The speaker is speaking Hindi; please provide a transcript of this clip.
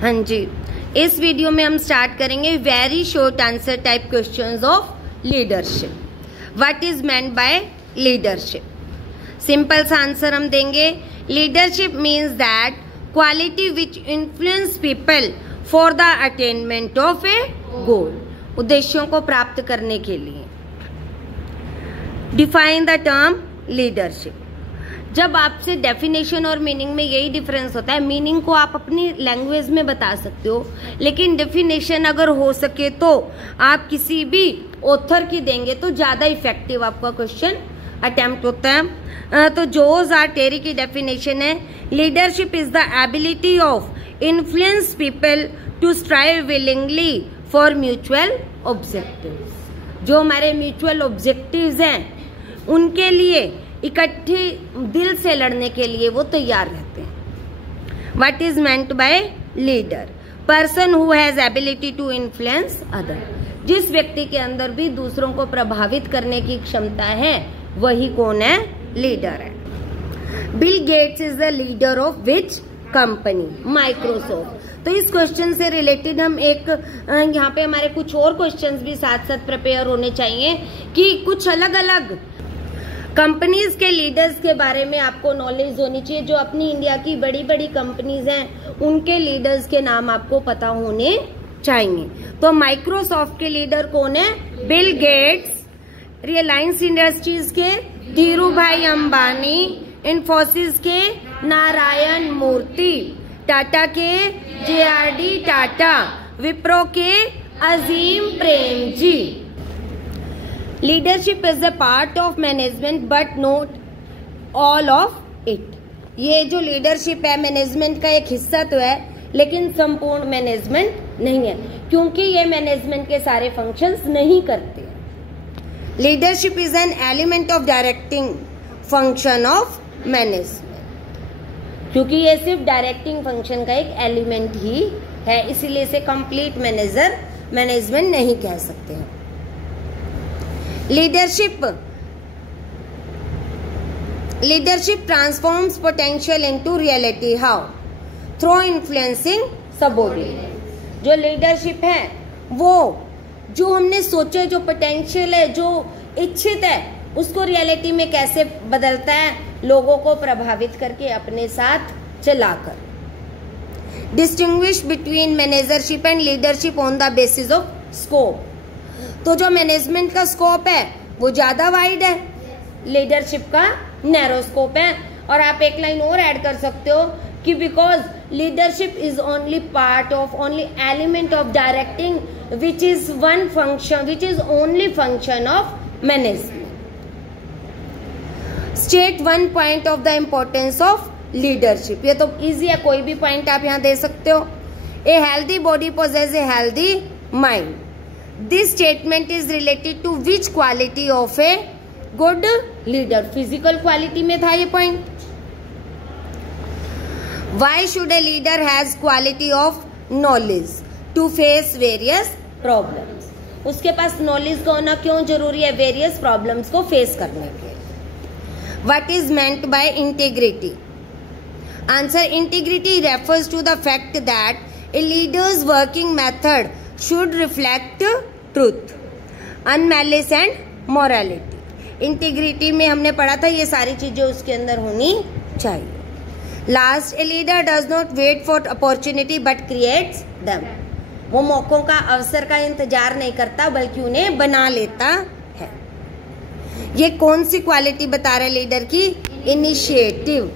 हाँ जी, इस वीडियो में हम स्टार्ट करेंगे very short answer type questions of leadership. What is meant by leadership? Simple सा आंसर हम देंगे, leadership means that quality which influence people for the attainment of a goal, उद्देश्यों को प्राप्त करने के लिए। Define the term leadership. जब आपसे डेफिनेशन और मीनिंग में यही डिफरेंस होता है, मीनिंग को आप अपनी लैंग्वेज में बता सकते हो, लेकिन डेफिनेशन अगर हो सके तो आप किसी भी ऑथर की देंगे तो ज्यादा इफेक्टिव आपका क्वेश्चन अटेम्प्ट होता है। तो जोस आर टेरी की डेफिनेशन है, leadership is the ability of influence people to strive willingly for mutual objectives. जो हमारे म्यूचुअल ऑब्जेक्टिव्स हैं उनके लिए इकट्ठे दिल से लड़ने के लिए वो तैयार रहते हैं। What is meant by leader? Person who has ability to influence other. जिस व्यक्ति के अंदर भी दूसरों को प्रभावित करने की क्षमता है वही कौन है? लीडर है। Bill Gates is the leader of which company? Microsoft. तो इस क्वेश्चन से रिलेटेड हम एक यहाँ पे हमारे कुछ और क्वेश्चंस भी साथ साथ प्रिपेयर होने चाहिए कि कुछ अलग अलग कंपनीज के लीडर्स के बारे में आपको नॉलेज होनी चाहिए। जो अपनी इंडिया की बड़ी बड़ी कंपनीज हैं उनके लीडर्स के नाम आपको पता होने चाहिए। तो माइक्रोसॉफ्ट के लीडर कौन है? Bill Gates. रिलायंस इंडस्ट्रीज के धीरू भाई अंबानी, इन्फोसिस के नारायण मूर्ति, टाटा के JRD टाटा, विप्रो के Azim Prem ji. Leadership is a part of management but not all of it. ये जो लीडरशिप है मैनेजमेंट का एक हिस्सा तो है लेकिन संपूर्ण मैनेजमेंट नहीं है, क्योंकि ये मैनेजमेंट के सारे फंक्शंस नहीं करते। Leadership is an element of directing function of management, क्योंकि ये सिर्फ डायरेक्टिंग फंक्शन का एक एलिमेंट ही है, इसीलिए इसे कंप्लीट मैनेजमेंट नहीं कह सकते हैं। Leadership transforms potential into reality. How? Through influencing subordinates. जो लीडरशिप है वो जो हमने सोचा, जो पोटेंशियल है, जो इच्छित है, उसको रियलिटी में कैसे बदलता है? लोगों को प्रभावित करके अपने साथ चलाकर। Distinguish between managership and leadership on the basis of scope. तो जो मैनेजमेंट का स्कोप है वो ज्यादा वाइड है, लीडरशिप का नैरो स्कोप है। और आप एक लाइन और ऐड कर सकते हो कि because leadership is only part of, only element of directing which is one function, which is only function of management. State one point of the importance of leadership. ये तो इजी है, कोई भी पॉइंट आप यहाँ दे सकते हो। A healthy body poses a healthy mind. This statement is related to which quality of a good leader? Physical quality में था ये point। Why should a leader has quality of knowledge to face various problems? उसके पास knowledge का होना क्यों जरूरी है? various problems को face करने के। What is meant by integrity? Answer: integrity refers to the fact that a leader's working method should reflect truth, unmalice and morality. Integrity में हमने पढ़ा था ये सारी चीजें उसके अंदर होनी चाहिए। Last, a leader does not wait for opportunity but creates them. वो मौकों का, अवसर का इंतजार नहीं करता बल्कि उन्हें बना लेता है। ये कौन सी क्वालिटी बता रहा है लीडर की? इनिशिएटिव।